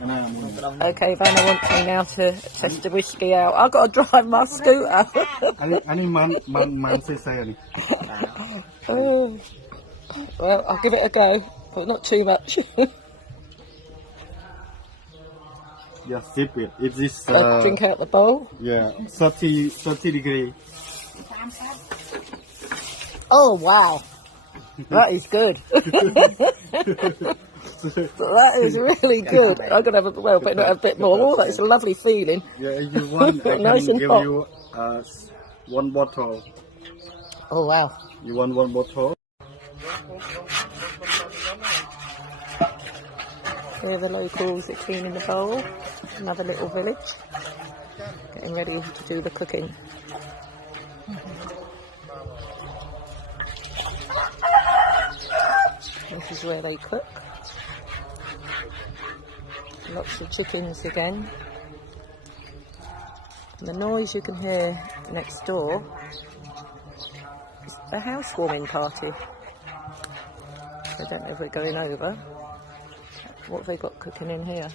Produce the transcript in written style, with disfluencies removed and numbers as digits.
Okay, Vanna wants me now to test the whiskey out. I've got to drive my scooter. Oh. Well, I'll give it a go, but not too much. Yeah, sip it. It is Drink out the bowl. yeah, 30 degree. Oh wow, that is good. That is really good. I'm gonna have a bit more. Oh, that's a lovely feeling. Yeah, if you want, I Nice can and give hot. you one bottle. Oh wow. You want one bottle? Here are the locals are cleaning the bowl. Another little village. Getting ready to do the cooking. This is where they cook. Lots of chickens again. And the noise you can hear next door is a housewarming party. I don't know if we're going over. What have they got cooking in here?